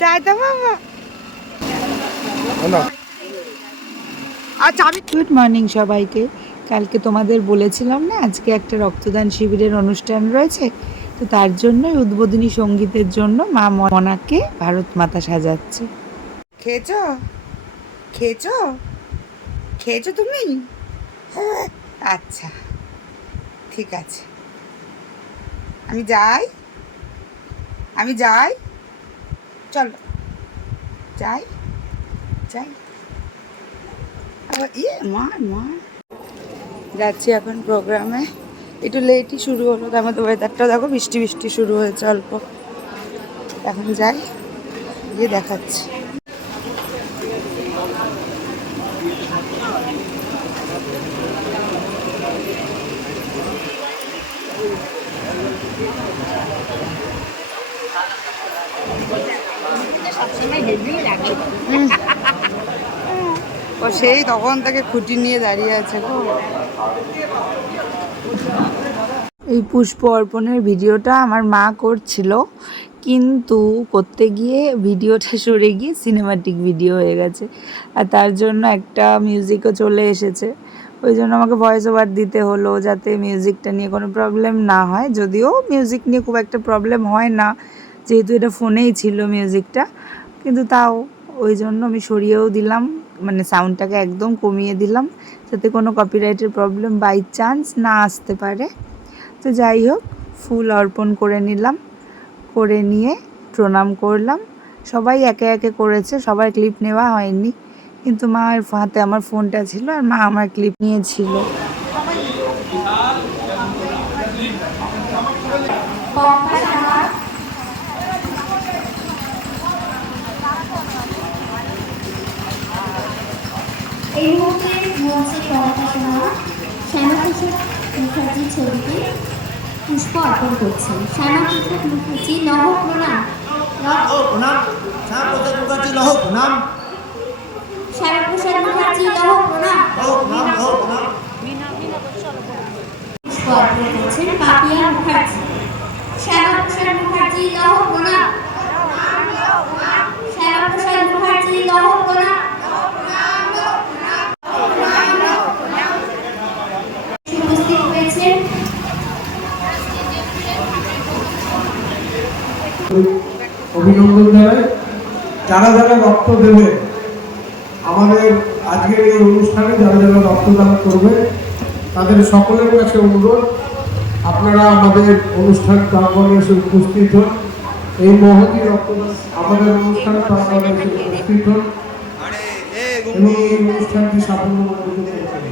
Tata বাবা। আচ্ছা, good morning সবাইকে। কালকে তোমাদের বলেছিলাম না আজকে একটা রক্তদান শিবিরের অনুষ্ঠান রয়েছে, তো তার জন্যই উদ্বোধনী সঙ্গীতের জন্য মা মনাকে ভারত মাতা সাজাচ্ছে। খেয়েছো খেয়েছো খেয়েছো তুমি? আচ্ছা ঠিক আছে, আমি যাই চলো যাই যাই। যাচ্ছি এখন প্রোগ্রামে, একটু লেটই শুরু হলো, তার মধ্যে ওয়েদারটা দেখো বৃষ্টি বৃষ্টি শুরু হয়েছে অল্প। এখন যাই, গিয়ে দেখাচ্ছি। ও সেই তখন থেকে খুঁটি নিয়ে দাঁড়িয়ে আছে গো। এই পুষ্প অর্পণের ভিডিওটা আমার মা করছিল, কিন্তু করতে গিয়ে ভিডিওটা সরে গিয়ে সিনেমাটিক ভিডিও হয়ে গেছে, আর তার জন্য একটা মিউজিকও চলে এসেছে। ওই জন্য আমাকে ভয়েস ওভার দিতে হলো যাতে মিউজিকটা নিয়ে কোনো প্রবলেম না হয়। যদিও মিউজিক নিয়ে খুব একটা প্রবলেম হয় না, যেহেতু এটা ফোনেই ছিল মিউজিকটা, কিন্তু তাও ওই জন্য আমি সরিয়েও দিলাম, মানে সাউন্ডটাকে একদম কমিয়ে দিলাম যাতে কোনো কপিরাইটের প্রবলেম বাই চান্স না আসতে পারে। তো যাই হোক, ফুল অর্পণ করে নিলাম, করে নিয়ে প্রণাম করলাম। সবাই একে একে করেছে, সবার ক্লিপ নেওয়া হয়নি, কিন্তু মায়ের হাতে আমার ফোনটা ছিল আর মা আমার ক্লিপ নিয়েছিল। এই মুহূর্তে মঞ্চে পড়াশোনা শ্যামাপ্রসাদ মুখার্জির ছবিতে পুষ্প অর্পণ করছেন। শ্যামাপ্রসাদ মুখার্জি লহ প্রণাম। শ্যামাপ্রসাদ মুখার্জি লহ প্রণাম। শ্যামাপ্রসাদ মুখার্জি লহ প্রণাম। পুষ্প অর্পণ করছেন পাপিয়া মুখার্জি। শ্যামাপ্রসাদ মুখার্জি লহ প্রণাম। শ্যামাপ্রসাদ মুখার্জি লহ প্রণাম। অভিনন্দন জানাই যারা যারা রক্ত দেবে আমাদের আজকের এই অনুষ্ঠানে, যারা যারা রক্তদান করবে তাদের সকলের কাছে অনুরোধ, আপনারা আমাদের অনুষ্ঠান প্রাঙ্গণে এসে উপস্থিত হন। এই মহতি রক্তদান আমাদের অনুষ্ঠান প্রাঙ্গণে এসে উপস্থিত হন এবং এই অনুষ্ঠানটি সাফল্যমণ্ডিত করেছেন।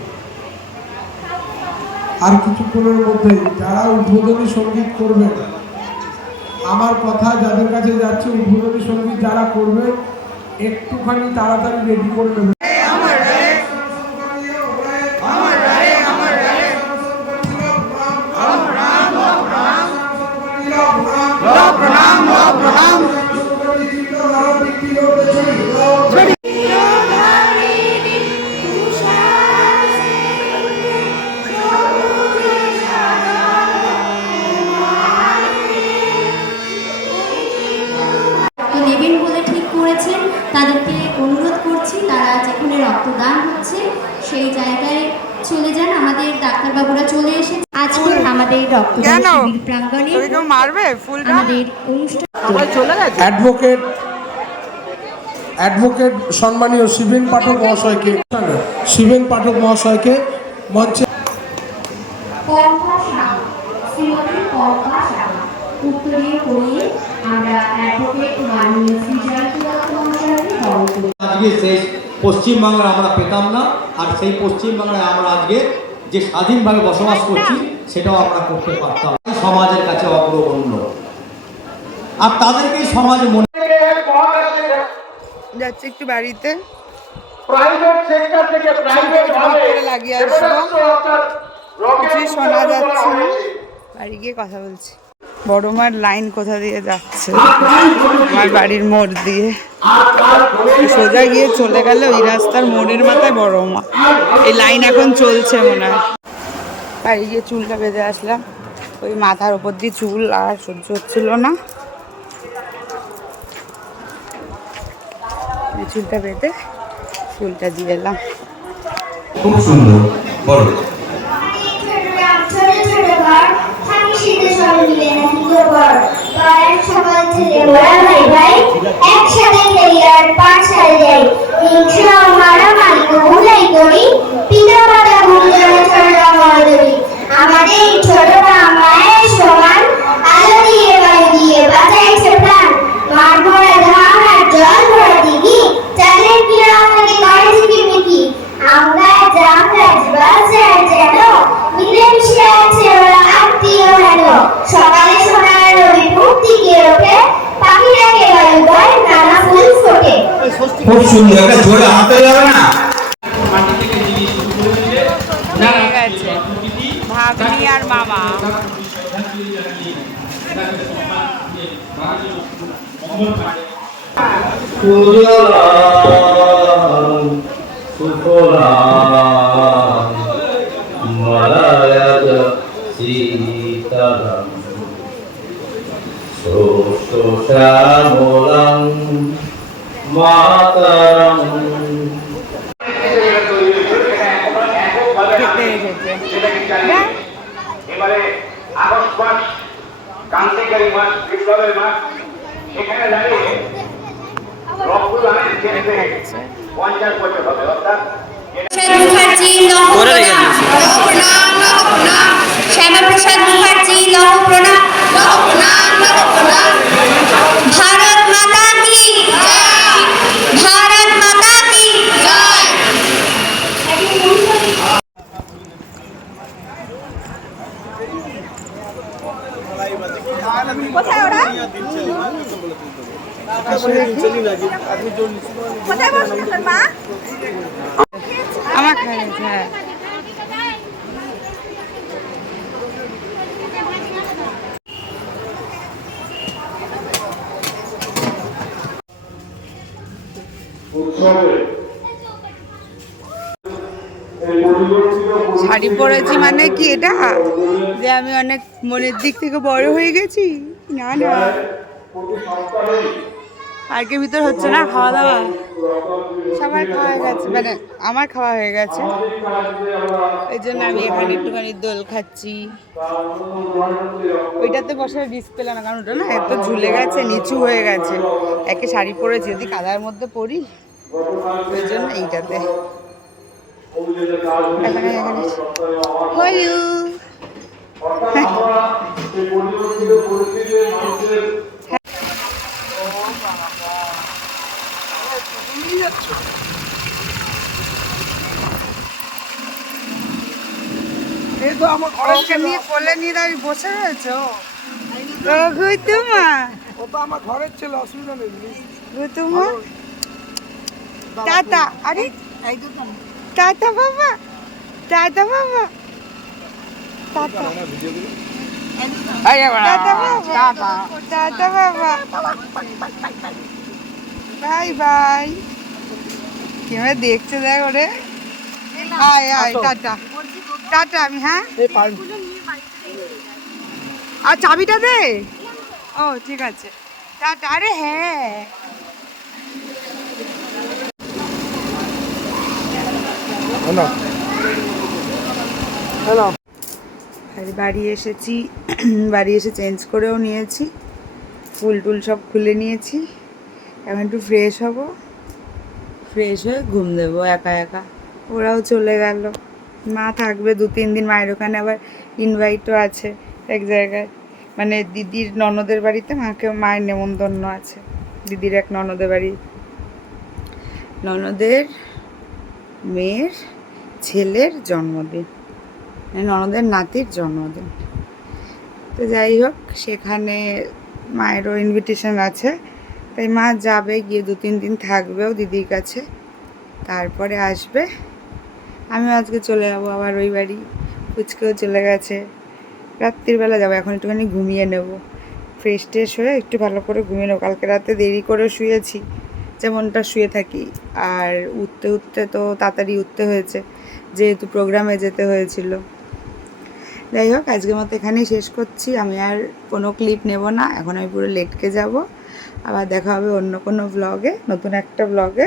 আর কিছুক্ষণের মধ্যেই যারা উদ্বোধনী সঙ্গীত করবেন, আমার কথা যাদের কাছে যাচ্ছে, উদ্বোধনী সঙ্গীত যারা করবে একটুখানি তাড়াতাড়ি রেডি করে নেবে। নেবেন বলে ঠিক করেছেন, তাদেরকে অনুরোধ করছি তারা যেখানে রক্তদান হচ্ছে সেই জায়গায় চলে যান। আমাদের ডাক্তারবাবুরা চলে এসেছে আজকে আমাদের রক্তদান শিবির প্রাঙ্গণে। আমাদের অনুষ্ঠান অ্যাডভোকেট সম্মানীয় শিবেন পাঠক মহাশয়কে মঞ্চে উত্তরীয় করিয়ে আমরা অ্যাডভোকেট মাননীয় আজকে শেষ পশ্চিমবাংলা আমরা পেতাম না, আর সেই পশ্চিমবাংলায় আমরা আজকে যে স্বাধীনভাবে বসবাস করছি সেটাও আমরা করতে পারতাম। সমাজের কাছে অগ্রগণ্য, আর তাদেরকেই সমাজ মনে যাচ্ছে একটু বাড়িতে প্রাইভেট সেক্টর থেকে প্রাইভেট ভাবে লাগিয়ে আসবো, কিছুই শোনা যাচ্ছে না। বাড়ি গিয়ে কথা বলছি। বড় মার লাইন কোথা দিয়ে যাচ্ছে, আমার বাড়ির মোড় দিয়ে সোজা গিয়ে চলে গেলে ওই রাস্তার মোড়ের মাথায় বড় মা। এই লাইন এখন চলছে মনে হয়। বাড়ি গিয়ে চুলটা বেঁধে আসলাম, ওই মাথার ওপর দিয়ে চুল আর সহ্য হচ্ছিল না। চুলটা বেঁধে ফুলটা দিয়ে এলাম। খুব সুন্দর বড় ছোট ছোট ঘর থাকি শীতে সবাই মিলে নাকি গোবর পাড়ার সকল ছেলে বড় ভাই ভাই একসাথে খেলি আর পাঠশালে যাই হিংসা ও মারামারি ভুলাই করি পিতা মাতা গুরুজনের ছোটরা মহাদরি আমাদের এই ছোটরা মায়ের সমান আলো দিয়ে বায়ু দিয়ে বাঁচাইছে প্রাণ মাঠ ভরা ধান আর জল ভরা দিঘি চালের কিনা আমাকে করে ঝিকিমিকি আমরা জামগাছ বাজার যেন মিলেমিশে আছে ওরা আত্মীয় হেন সকালে সোনার রবি মুক্তিকে ওঠে পাখিরাকে বায়ু বয় নানা ফুল ফোটে। খুব সুন্দর একটা জোরে হাতে যাবে না ঠিক আছে ভাগ্নি আর মামা সীতারাম শ্যামলাং মাতারাম। এবারে আগস্ট মাস ক্রান্তিকারী মাস বিপ্লবের মাস এখানে দাঁড়িয়ে রক্তদানের ক্ষেত্রে 50 বছর হবে অর্থাৎ মুখার্জি লৌহ প্রণাম শ্যামাপ্রসাদ মুখার্জি লৌহ প্রণাম ভারত মাতা কি ভারত মাতা কি কোথায় ওরা কোথায় বসে তোর মা আমার খাইছে হ্যাঁ শাড়ি পরেছি মানে কি এটা যে আমি অনেক মনের দিক থেকে বড় হয়ে গেছি? না না, পার্কের ভিতর হচ্ছে না খাওয়া দাওয়া, সবার খাওয়া হয়ে গেছে, মানে আমার খাওয়া হয়ে গেছে, ওই জন্য আমি এখানে একটুখানি দোল খাচ্ছি। ওইটাতে বসার রিস্ক পেলাম না, কারণ ওটা না এত ঝুলে গেছে, নিচু হয়ে গেছে, একে শাড়ি পরেছি যদি কাদার মধ্যে পরি, ওই জন্য এইটাতে এখানে আমার ঘরের ছেলে, অসুবিধা নেই। টাটা, আরে টাটা বাবা, টাটা বাবা, টাটা টাটা বাবা, বাই বাই। কেমন দেখছে দেখ ওরে, আয় আয়, টাটা টাটা। আমি হ্যাঁ, আর চাবিটা দে। ও ঠিক আছে, টাটা। আরে হ্যাঁ, বাড়ি এসেছি, বাড়ি এসে চেঞ্জ করেও নিয়েছি, ফুল টুল সব খুলে নিয়েছি, এখন একটু ফ্রেশ হব, ফ্রেশ হয়ে ঘুম দেবো একা একা। ওরাও চলে গেল, মা থাকবে 2-3 দিন, মায়ের ওখানে আবার ইনভাইটও আছে এক জায়গায়, মানে দিদির ননদের বাড়িতে মায়ের নেমন্তন্ন আছে, দিদির এক ননদের বাড়ি, ননদের মেয়ের ছেলের জন্মদিন, ননদের নাতির জন্মদিন। তো যাই হোক, সেখানে মায়েরও ইনভিটেশন আছে, তাই মা যাবে, গিয়ে 2-3 দিন থাকবেও দিদির কাছে, তারপরে আসবে। আমিও আজকে চলে যাবো আবার ওই বাড়ি, ফুচকেও চলে গেছে, রাত্রিবেলা যাবো, এখন একটুখানি ঘুমিয়ে নেব, ফ্রেশ ট্রেশ হয়ে একটু ভালো করে ঘুমিয়ে নেবো। কালকে রাতে দেরি করে শুয়েছি, যেমনটা শুয়ে থাকি, আর উঠতে তো তাড়াতাড়ি উঠতে হয়েছে, যেহেতু প্রোগ্রামে যেতে হয়েছিল। যাই হোক, আজকের মতো এখানেই শেষ করছি, আমি আর কোনো ক্লিপ নেব না, এখন আমি পুরো লেটকে যাব, আবার দেখা হবে অন্য কোনো ব্লগে, নতুন একটা ব্লগে।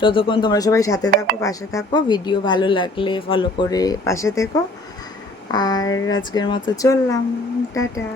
ততক্ষণ তোমরা সবাই সাথে থাকো, পাশে থাকো, ভিডিও ভালো লাগলে ফলো করে পাশে থেকো। আর আজকের মতো চললাম, টাটা।